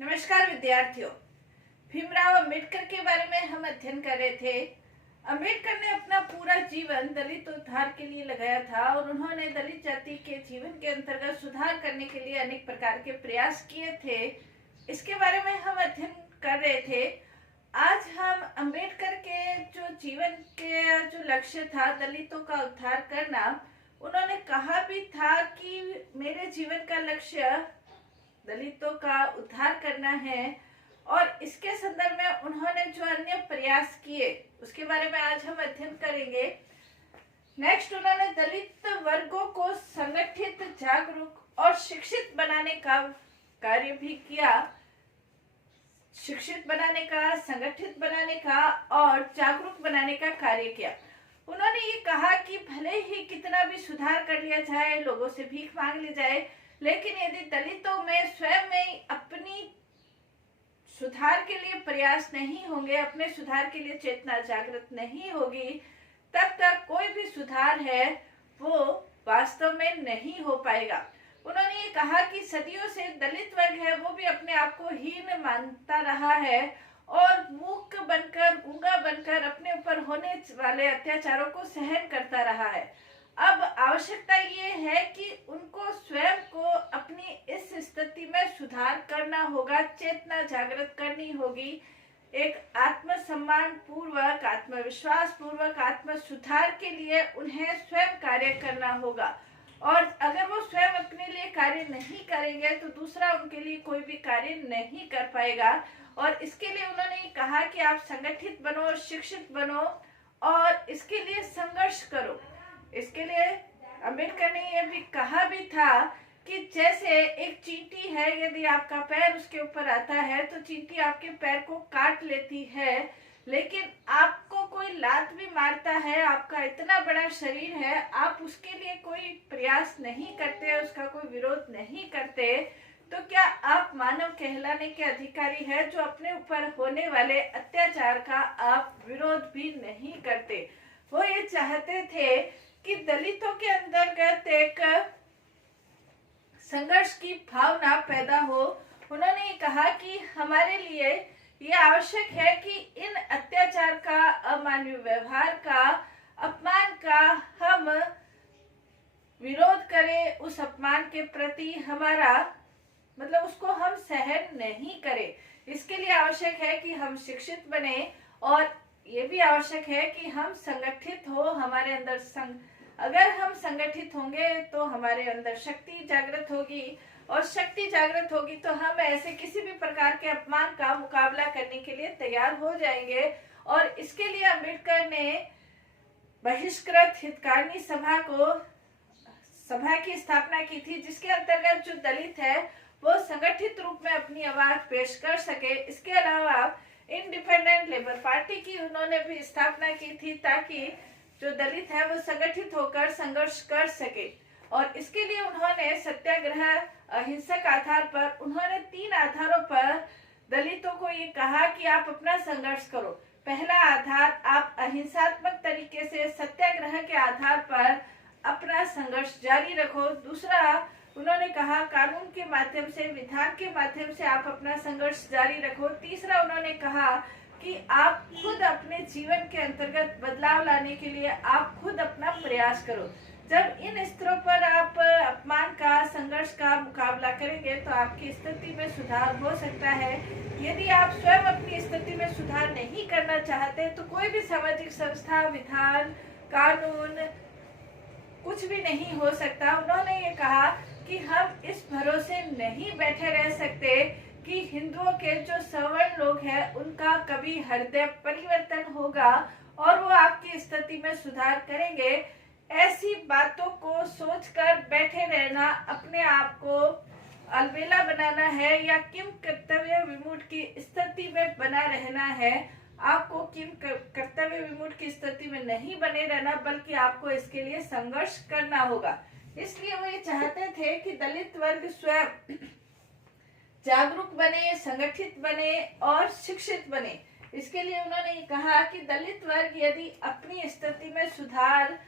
नमस्कार विद्यार्थियों। भीमराव अंबेडकर के बारे में हम अध्ययन कर रहे थे। अंबेडकर ने अपना पूरा जीवन दलित उद्धार के लिए लगाया था और उन्होंने दलित जाति के जीवन के अंतर्गत सुधार करने के लिए अनेक प्रकार के प्रयास किए थे। इसके बारे में हम अध्ययन कर रहे थे। आज हम अंबेडकर के जो जीवन के जो लक्ष्य था दलितों का उद्धार करना, उन्होंने कहा भी था कि मेरे जीवन का लक्ष्य दलितों का उद्धार करना है, और इसके संदर्भ में उन्होंने जो अन्य प्रयास किए उसके बारे में आज हम अध्ययन करेंगे। नेक्स्ट, उन्होंने दलित वर्गों को संगठित, जागरूक और शिक्षित बनाने का कार्य भी किया। शिक्षित बनाने का, संगठित बनाने का और जागरूक बनाने का कार्य किया। उन्होंने ये कहा कि भले ही कितना भी सुधार कर लिया जाए, लोगों से भीख मांग ली जाए, लेकिन यदि दलितों में स्वयं में अपनी सुधार के लिए प्रयास नहीं होंगे, अपने सुधार के लिए चेतना जागृत नहीं होगी, तब तक कोई भी सुधार है वो वास्तव में नहीं हो पाएगा। उन्होंने ये कहा कि सदियों से दलित वर्ग है वो भी अपने आप को हीन मानता रहा है और मूक बनकर, गूंगा बनकर अपने ऊपर होने वाले अत्याचारों को सहन करता रहा है। अब आवश्यकता ये है कि उनको स्वयं को अपनी इस स्थिति में सुधार करना होगा, चेतना जागृत करनी होगी। एक आत्मसम्मान पूर्वक, आत्मविश्वास पूर्वक आत्म सुधार के लिए उन्हें स्वयं कार्य करना होगा, और अगर वो स्वयं अपने लिए कार्य नहीं करेंगे तो दूसरा उनके लिए कोई भी कार्य नहीं कर पाएगा। और इसके लिए उन्होंने कहा कि आप संगठित बनो, शिक्षित बनो और इसके लिए संघर्ष करो। इसके लिए अंबेडकर ने यह भी कहा भी था कि जैसे एक चींटी है, यदि आपका पैर उसके ऊपर आता है तो चींटी आपके पैर को काट लेती है, लेकिन आपको कोई लात भी मारता है, आपका इतना बड़ा शरीर है, आप उसके लिए कोई प्रयास नहीं करते, उसका कोई विरोध नहीं करते, तो क्या आप मानव कहलाने के अधिकारी हैं जो अपने ऊपर होने वाले अत्याचार का आप विरोध भी नहीं करते। वो ये चाहते थे कि दलितों के अंतर्गत एक संघर्ष की भावना पैदा हो। उन्होंने ये कहा कि हमारे लिए ये आवश्यक है कि इन अत्याचार का, अमानवीय व्यवहार का, अपमान का हम विरोध करें, उस अपमान के प्रति हमारा मतलब उसको हम सहन नहीं करें। इसके लिए आवश्यक है कि हम शिक्षित बने, और ये भी आवश्यक है कि हम संगठित हो, हमारे अंदर अगर हम संगठित होंगे तो हमारे अंदर शक्ति जागृत होगी, और शक्ति जागृत होगी तो हम ऐसे किसी भी प्रकार के अपमान का मुकाबला करने के लिए तैयार हो जाएंगे। और इसके लिए अंबेडकर ने बहिष्कृत हितकारिणी सभा की स्थापना की थी, जिसके अंतर्गत जो दलित है वो संगठित रूप में अपनी आवाज पेश कर सके। इसके अलावा इंडिपेंडेंट लेबर पार्टी की उन्होंने भी स्थापना की थी, ताकि जो दलित है वो संगठित होकर संघर्ष कर सके। और इसके लिए उन्होंने सत्याग्रह, अहिंसक आधार पर, उन्होंने 3 आधारों पर दलितों को ये कहा कि आप अपना संघर्ष करो। पहला आधार, आप अहिंसात्मक तरीके से सत्याग्रह के आधार पर अपना संघर्ष जारी रखो। दूसरा, उन्होंने कहा कानून के माध्यम से, विधान के माध्यम से आप अपना संघर्ष जारी रखो। तीसरा, उन्होंने कहा कि आप खुद अपने जीवन के अंतर्गत बदलाव लाने के लिए आप खुद अपना प्रयास करो। जब इन स्तरों पर आप अपमान का, संघर्ष का मुकाबला करेंगे तो आपकी स्थिति में सुधार हो सकता है। यदि आप स्वयं अपनी स्थिति में सुधार नहीं करना चाहते तो कोई भी सामाजिक संस्था, विधान, कानून कुछ भी नहीं हो सकता। उन्होंने ये कहा कि हम इस भरोसे नहीं बैठे रह सकते कि हिंदुओं के जो सवर्ण लोग हैं उनका कभी हृदय परिवर्तन होगा और वो आपकी स्थिति में सुधार करेंगे। ऐसी बातों को सोचकर बैठे रहना, अपने आप को अलबेला बनाना है या किम कर्तव्य विमूढ़ की स्थिति में बना रहना है। आपको किम कर्तव्य विमूढ़ की स्थिति में नहीं बने रहना, बल्कि आपको इसके लिए संघर्ष करना होगा। इसलिए वो ये चाहते थे कि दलित वर्ग स्वयं जागरूक बने, संगठित बने और शिक्षित बने। इसके लिए उन्होंने कहा कि दलित वर्ग यदि अपनी स्थिति में सुधार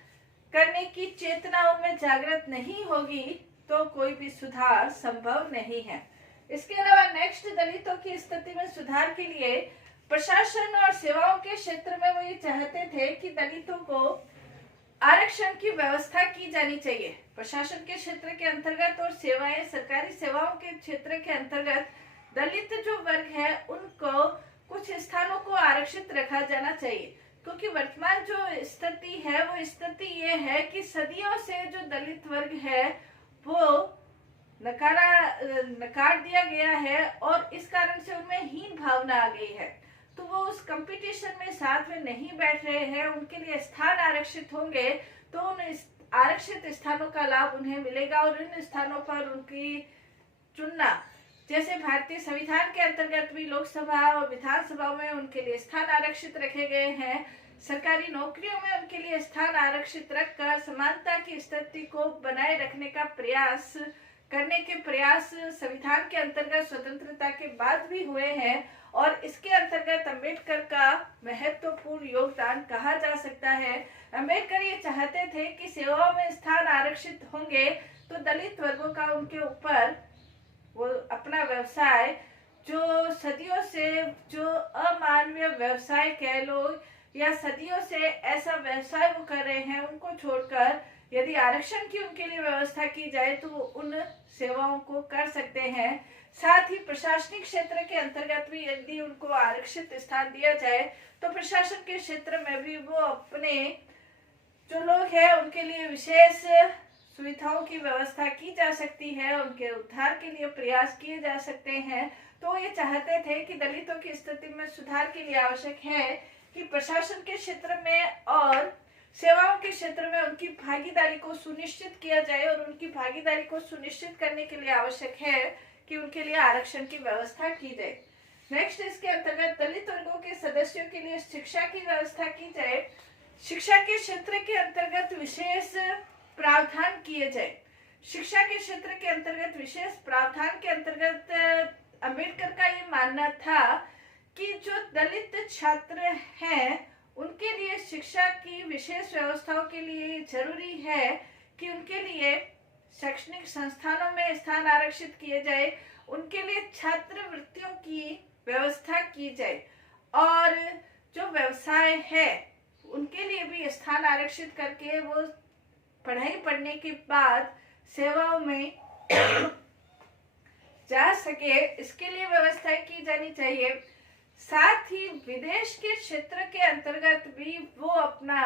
करने की चेतना उनमें जागृत नहीं होगी तो कोई भी सुधार संभव नहीं है। इसके अलावा नेक्स्ट, दलितों की स्थिति में सुधार के लिए प्रशासन और सेवाओं के क्षेत्र में वो ये चाहते थे कि दलितों को आरक्षण की व्यवस्था की जानी चाहिए। प्रशासन के क्षेत्र के अंतर्गत और सेवाएं, सरकारी सेवाओं के क्षेत्र के अंतर्गत दलित जो वर्ग है उनको कुछ स्थानों को आरक्षित रखा जाना चाहिए, क्योंकि वर्तमान जो स्थिति है वो स्थिति ये है कि सदियों से जो दलित वर्ग है वो नकार दिया गया है और इस कारण से उनमें हीन भावना आ गई है। तो वो उस कंपटीशन में साथ में नहीं बैठ रहे हैं। उनके लिए स्थान आरक्षित होंगे तो उन आरक्षित स्थानों का लाभ उन्हें मिलेगा और इन स्थानों पर उनकी चुनना, जैसे भारतीय संविधान के अंतर्गत भी लोकसभा और विधानसभा में उनके लिए स्थान आरक्षित रखे गए हैं। सरकारी नौकरियों में उनके लिए स्थान आरक्षित रखकर समानता की स्थिति को बनाए रखने का प्रयास करने के प्रयास संविधान के अंतर्गत स्वतंत्रता के बाद भी हुए हैं और इसके अंतर्गत अंबेडकर का महत्वपूर्ण योगदान कहा जा सकता है। अंबेडकर ये चाहते थे कि सेवाओं में स्थान आरक्षित होंगे तो दलित वर्गों का उनके ऊपर वो अपना व्यवसाय, जो सदियों से जो अमानवीय व्यवसाय कह लो या सदियों से ऐसा व्यवसाय वो कर रहे हैं, उनको छोड़कर यदि आरक्षण की उनके लिए व्यवस्था की जाए तो वो उन सेवाओं को कर सकते हैं। साथ ही प्रशासनिक क्षेत्र के अंतर्गत भी यदि उनको आरक्षित स्थान दिया जाए तो प्रशासन के क्षेत्र में भी वो अपने जो लोग हैं उनके लिए विशेष सुविधाओं की व्यवस्था की जा सकती है, उनके उद्धार के लिए प्रयास किए जा सकते हैं। तो ये चाहते थे कि दलितों की स्थिति में सुधार के लिए आवश्यक है कि प्रशासन के क्षेत्र में और सेवाओं के क्षेत्र में उनकी भागीदारी को सुनिश्चित किया जाए और उनकी भागीदारी को सुनिश्चित करने के लिए आवश्यक है कि उनके लिए आरक्षण की व्यवस्था की जाए। नेक्स्ट, इसके अंतर्गत दलित वर्गों के सदस्यों के लिए शिक्षा की व्यवस्था की जाए। शिक्षा के क्षेत्र के अंतर्गत विशेष प्रावधान किए जाए। शिक्षा के क्षेत्र के अंतर्गत विशेष प्रावधान के अंतर्गत अंबेडकर का ये मानना था कि जो दलित छात्र हैं उनके लिए शिक्षा की विशेष व्यवस्थाओं के लिए जरूरी है कि उनके लिए शैक्षणिक संस्थानों में स्थान आरक्षित किए जाए, उनके लिए छात्रवृत्तियों की व्यवस्था की जाए और जो व्यवसाय है उनके लिए भी स्थान आरक्षित करके वो पढ़ाई पढ़ने के बाद सेवाओं में जा सके, इसके लिए व्यवस्था की जानी चाहिए। साथ ही विदेश के क्षेत्र के अंतर्गत भी वो अपना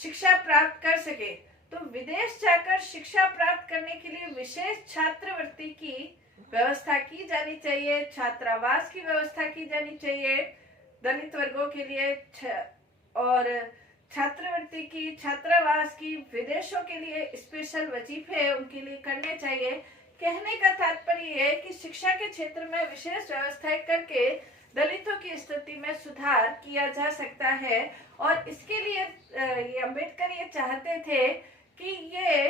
शिक्षा प्राप्त कर सके, तो विदेश जाकर शिक्षा प्राप्त करने के लिए विशेष छात्रवृत्ति की व्यवस्था की जानी चाहिए, छात्रावास की व्यवस्था की जानी चाहिए दलित वर्गों के लिए और छात्रवृत्ति की, छात्रावास की, विदेशों के लिए स्पेशल वजीफे उनके लिए करने चाहिए। कहने का तात्पर्य है कि शिक्षा के क्षेत्र में विशेष व्यवस्थाएं करके दलितों की स्थिति में सुधार किया जा सकता है और इसके लिए अंबेडकर ये चाहते थे कि ये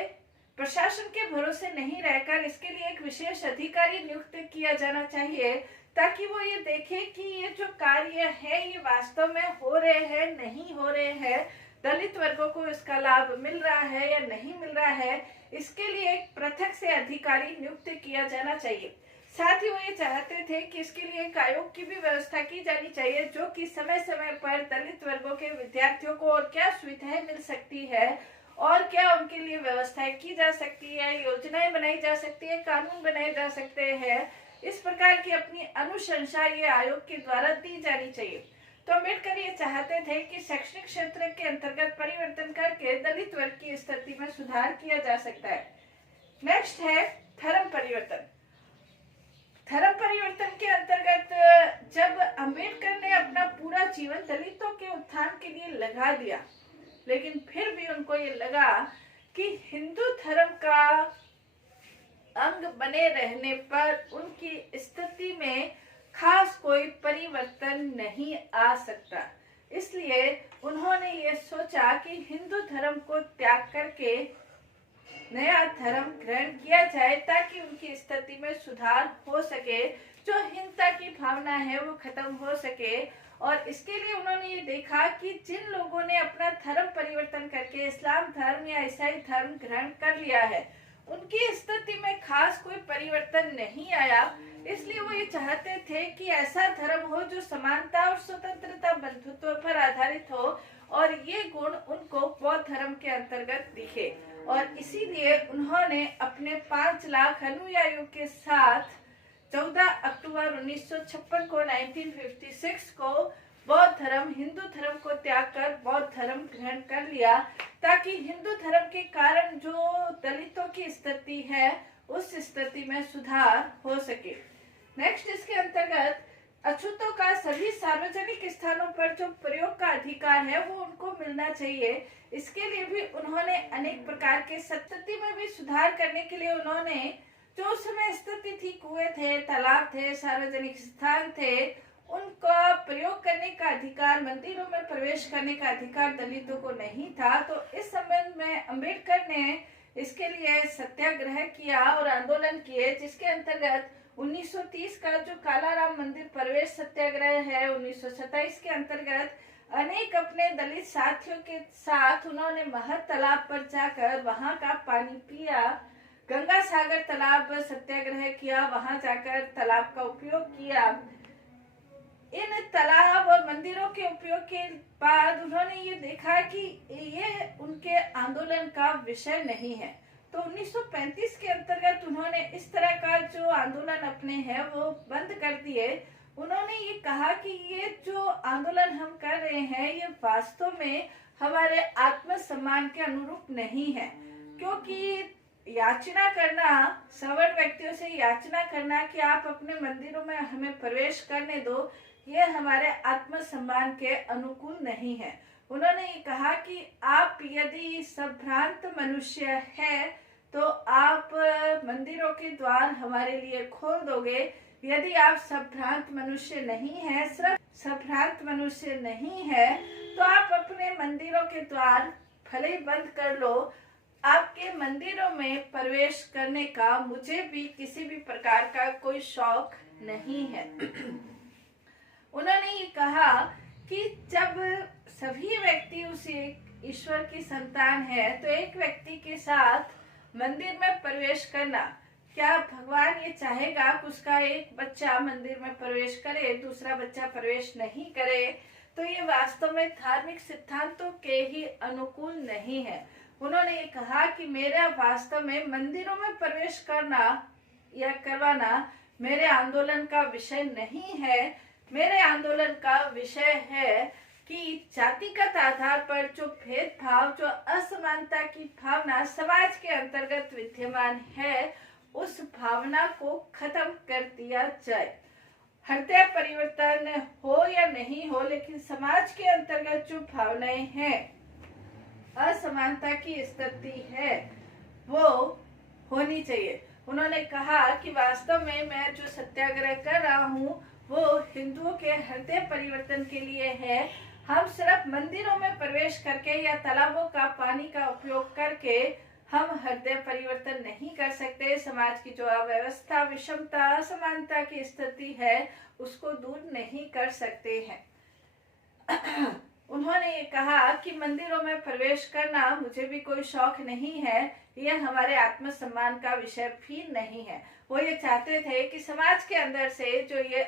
प्रशासन के भरोसे नहीं रहकर इसके लिए एक विशेष अधिकारी नियुक्त किया जाना चाहिए, ताकि वो ये देखे कि ये जो कार्य है ये वास्तव में हो रहे हैं नहीं हो रहे हैं, दलित वर्गों को इसका लाभ मिल रहा है या नहीं मिल रहा है। इसके लिए एक पृथक से अधिकारी नियुक्त किया जाना चाहिए। साथ ही वो ये चाहते थे कि इसके लिए एक आयोग की भी व्यवस्था की जानी चाहिए, जो कि समय समय पर दलित वर्गों के विद्यार्थियों को और क्या सुविधाएं मिल सकती है और क्या उनके लिए व्यवस्थाएं की जा सकती है, योजनाएं बनाई जा सकती है, कानून बनाए जा सकते हैं, इस प्रकार की अपनी अनुशंसा ये आयोग के द्वारा दी जानी चाहिए। तो अम्बेडकर ये चाहते थे कि शैक्षणिक क्षेत्र के अंतर्गत परिवर्तन करके दलित वर्ग की स्थिति में सुधार किया जा सकता है। नेक्स्ट है धर्म परिवर्तन। धर्म परिवर्तन के अंतर्गत जब अंबेडकर ने अपना पूरा जीवन दलितों के उत्थान के लिए लगा दिया, लेकिन फिर भी उनको ये लगा कि हिंदू धर्म का अंग बने रहने पर उनकी स्थिति में खास कोई परिवर्तन नहीं आ सकता, इसलिए उन्होंने ये सोचा कि हिंदू धर्म को त्याग करके नया धर्म ग्रहण किया जाए ताकि उनकी स्थिति में सुधार हो सके, जो हिंसा की भावना है वो खत्म हो सके। और इसके लिए उन्होंने ये देखा कि जिन लोगों ने अपना धर्म परिवर्तन करके इस्लाम धर्म या ईसाई धर्म ग्रहण कर लिया है उनकी स्थिति में खास कोई परिवर्तन नहीं आया। इसलिए वो ये चाहते थे कि ऐसा धर्म हो जो समानता और स्वतंत्रता बंधुत्व पर आधारित हो, और ये गुण उनको बौद्ध धर्म के अंतर्गत दिखे। और इसीलिए उन्होंने अपने 5 लाख अनुयायियों के साथ 14 अक्टूबर 1956 को 1956 को बौद्ध धर्म हिंदू धर्म को त्याग कर बौद्ध धर्म ग्रहण कर लिया, ताकि हिंदू धर्म के कारण जो दलितों की स्थिति है उस स्थिति में सुधार हो सके। नेक्स्ट, इसके अंतर्गत अछूतों का सभी सार्वजनिक स्थानों पर जो प्रयोग का अधिकार है वो उनको मिलना चाहिए। इसके लिए भी उन्होंने अनेक प्रकार के स्थिति में भी सुधार करने के लिए उन्होंने जो उस समय स्थिति थी, कुएं थे, तालाब थे, सार्वजनिक स्थान थे, उनका प्रयोग करने का अधिकार, मंदिरों में प्रवेश करने का अधिकार दलितों को नहीं था। तो इस संबंध में अंबेडकर ने इसके लिए सत्याग्रह किया और आंदोलन किए, जिसके अंतर्गत 1930 का जो कालाराम मंदिर प्रवेश सत्याग्रह है, 1927 के अंतर्गत अनेक अपने दलित साथियों के साथ उन्होंने महत तालाब पर जाकर वहां का पानी पिया, गंगा सागर तालाब सत्याग्रह किया, वहां जाकर तालाब का उपयोग किया। इन तालाब और मंदिरों के उपयोग के बाद उन्होंने ये देखा कि ये उनके आंदोलन का विषय नहीं है। तो 1935 के अंतर्गत उन्होंने इस तरह का जो आंदोलन अपने हैं वो बंद कर दिए। उन्होंने ये कहा कि ये जो आंदोलन हम कर रहे हैं ये वास्तव में हमारे आत्मसम्मान के अनुरूप नहीं है, क्योंकि याचना करना, सवर्ण व्यक्तियों से याचना करना कि आप अपने मंदिरों में हमें प्रवेश करने दो, ये हमारे आत्मसम्मान के अनुकूल नहीं है। उन्होंने ये कहा कि आप यदि संभ्रांत मनुष्य है तो आप मंदिरों के द्वार हमारे लिए खोल दोगे, यदि आप संभ्रांत मनुष्य नहीं है, सिर्फ संभ्रांत मनुष्य नहीं है, तो आप अपने मंदिरों के द्वार भले ही बंद कर लो, आपके मंदिरों में प्रवेश करने का मुझे भी किसी भी प्रकार का कोई शौक नहीं है। उन्होंने ये कहा कि जब सभी व्यक्ति उस ईश्वर की संतान है तो एक व्यक्ति के साथ मंदिर में प्रवेश करना, क्या भगवान ये चाहेगा कि उसका एक बच्चा मंदिर में प्रवेश करे, दूसरा बच्चा प्रवेश नहीं करे? तो ये वास्तव में धार्मिक सिद्धांतों के ही अनुकूल नहीं है। उन्होंने ये कहा कि मेरा वास्तव में मंदिरों में प्रवेश करना या करवाना मेरे आंदोलन का विषय नहीं है। मेरे आंदोलन का विषय है कि जातिगत आधार पर जो भेदभाव, जो असमानता की भावना समाज के अंतर्गत विद्यमान है, उस भावना को खत्म कर दिया जाए। हृदय परिवर्तन हो या नहीं हो, लेकिन समाज के अंतर्गत जो भावनाएं हैं, असमानता की स्थिति है, वो होनी चाहिए। उन्होंने कहा कि वास्तव में मैं जो सत्याग्रह कर रहा हूँ वो हिंदुओं के हृदय परिवर्तन के लिए है। हम सिर्फ मंदिरों में प्रवेश करके या तालाबों का पानी का उपयोग करके हम हृदय परिवर्तन नहीं कर सकते। समाज की जो अव्यवस्था, विषमता, असमानता की स्थिति है उसको दूर नहीं कर सकते हैं। उन्होंने ये कहा कि मंदिरों में प्रवेश करना मुझे भी कोई शौक नहीं है, यह हमारे आत्मसम्मान का विषय भी नहीं है। वो ये चाहते थे कि समाज के अंदर से जो ये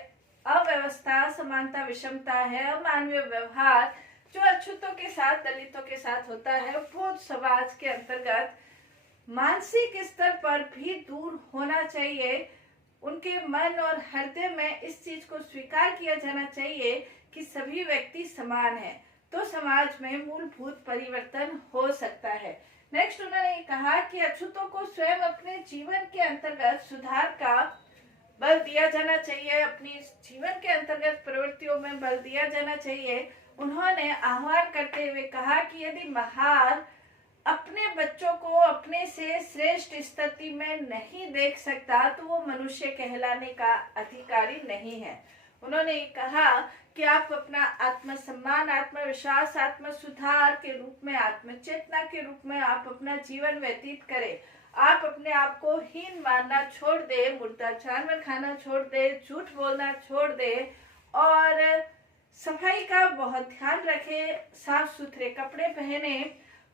अव्यवस्था, समानता, विषमता है, अमानवीय व्यवहार जो अछूतों के साथ, दलितों के साथ होता है, वो समाज के अंतर्गत मानसिक स्तर पर भी दूर होना चाहिए। उनके मन और हृदय में इस चीज को स्वीकार किया जाना चाहिए कि सभी व्यक्ति समान हैं, तो समाज में मूलभूत परिवर्तन हो सकता है। नेक्स्ट, उन्होंने कहा कि अछूतों को स्वयं अपने जीवन के अंतर्गत सुधार का बल दिया जाना चाहिए, अपनी जीवन के अंतर्गत प्रवृत्तियों में बल दिया जाना चाहिए। उन्होंने आह्वान करते हुए कहा कि यदि महार अपने बच्चों को अपने से श्रेष्ठ स्थिति में नहीं देख सकता तो वो मनुष्य कहलाने का अधिकारी नहीं है। उन्होंने कहा कि आप अपना आत्मसम्मान, आत्मविश्वास, आत्म सुधार के रूप में, आत्मचेतना के रूप में आप अपना जीवन व्यतीत करें। आप अपने आप को हीन मानना छोड़ दे, मुर्दा जानवर खाना छोड़ दे, झूठ बोलना छोड़ दे और सफाई का बहुत ध्यान रखें, साफ सुथरे कपड़े पहने।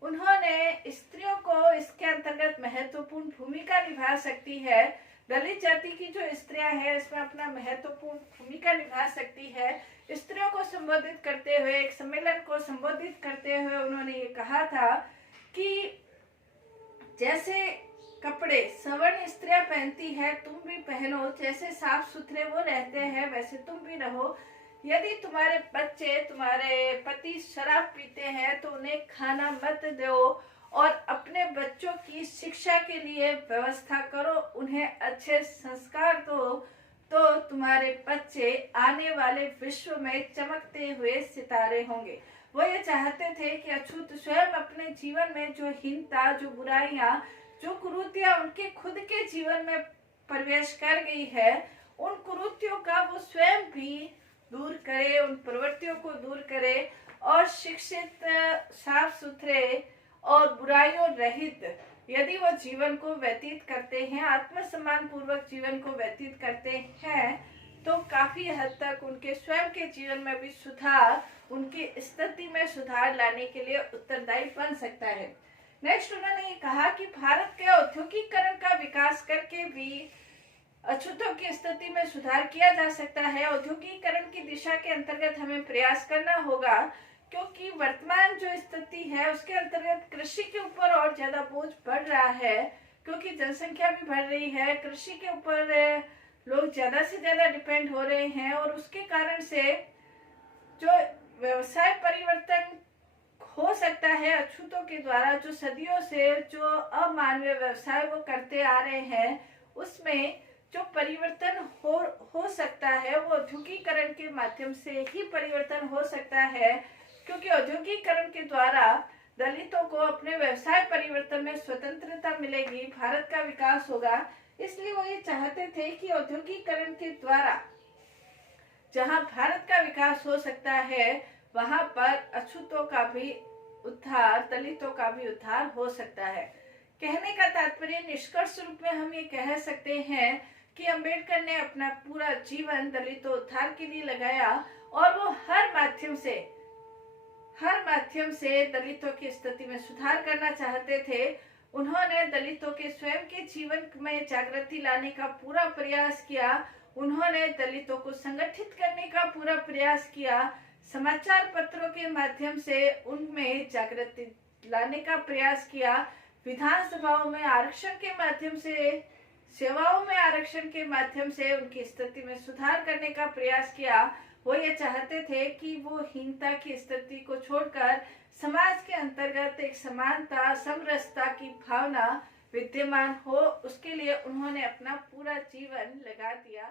उन्होंने स्त्रियों को इसके अंतर्गत महत्वपूर्ण भूमिका निभा सकती है। दलित जाति की जो स्त्रियां हैं इसमें अपना महत्वपूर्ण भूमिका निभा सकती है। स्त्रियों को संबोधित करते हुए, एक सम्मेलन को संबोधित करते हुए उन्होंने ये कहा था कि जैसे कपड़े सवर्ण स्त्रियां पहनती है तुम भी पहनो, जैसे साफ सुथरे वो रहते हैं वैसे तुम भी रहो। यदि तुम्हारे बच्चे, तुम्हारे पति शराब पीते हैं तो उन्हें खाना मत दो और अपने बच्चों की शिक्षा के लिए व्यवस्था करो, उन्हें अच्छे संस्कार दो, तो तुम्हारे बच्चे आने वाले विश्व में चमकते हुए सितारे होंगे। वो ये चाहते थे कि अछूत स्वयं अपने जीवन में जो हीनता, जो बुराइयां, जो कुरीतियां उनके खुद के जीवन में प्रवेश कर गई है, उन कुरीतियों का वो स्वयं भी दूर करे, उन प्रवृत्तियों को दूर करे और शिक्षित, साफ सुथरे और बुराइयों रहित यदि वो जीवन को व्यतीत करते हैं, आत्मसम्मान पूर्वक जीवन को व्यतीत करते हैं, तो काफी हद तक उनके स्वयं के जीवन में भी सुधार, उनकी स्थिति में सुधार लाने के लिए उत्तरदायी बन सकता है। नेक्स्ट उन्होंने ये कहा कि भारत के औद्योगिकरण का विकास करके भी अछूतों की स्थिति में सुधार किया जा सकता है। औद्योगिकरण की दिशा के अंतर्गत हमें प्रयास करना होगा, क्योंकि वर्तमान जो स्थिति है उसके अंतर्गत कृषि के ऊपर और ज्यादा बोझ बढ़ रहा है, क्योंकि जनसंख्या भी बढ़ रही है, कृषि के ऊपर लोग ज्यादा से ज्यादा डिपेंड हो रहे हैं और उसके कारण से जो व्यवसाय परिवर्तन हो सकता है अछूतों के द्वारा, जो सदियों से जो अमानवीय व्यवसाय वो करते आ रहे हैं, उसमें जो परिवर्तन हो सकता है वो औद्योगिकरण के माध्यम से ही परिवर्तन हो सकता है, क्योंकि औद्योगिकरण के द्वारा दलितों को अपने व्यवसाय परिवर्तन में स्वतंत्रता मिलेगी, भारत का विकास होगा। इसलिए वो ये चाहते थे कि औद्योगिकरण के द्वारा जहां भारत का विकास हो सकता है वहां पर अछूतों का भी उद्धार, दलितों का भी उद्धार हो सकता है। कहने का तात्पर्य निष्कर्ष रूप में हम ये कह सकते हैं कि अंबेडकर ने अपना पूरा जीवन दलितों उद्धार के लिए लगाया और वो हर माध्यम से दलितों की स्थिति में सुधार करना चाहते थे। उन्होंने दलितों के स्वयं के जीवन में जागृति लाने का पूरा प्रयास किया, उन्होंने दलितों को संगठित करने का पूरा प्रयास किया, समाचार पत्रों के माध्यम से उनमें जागृति लाने का प्रयास किया, विधानसभाओं में आरक्षण के माध्यम से, सेवाओं में आरक्षण के माध्यम से उनकी स्थिति में सुधार करने का प्रयास किया। वो ये चाहते थे कि वो हीनता की स्थिति को छोड़कर समाज के अंतर्गत एक समानता, समरसता की भावना विद्यमान हो, उसके लिए उन्होंने अपना पूरा जीवन लगा दिया।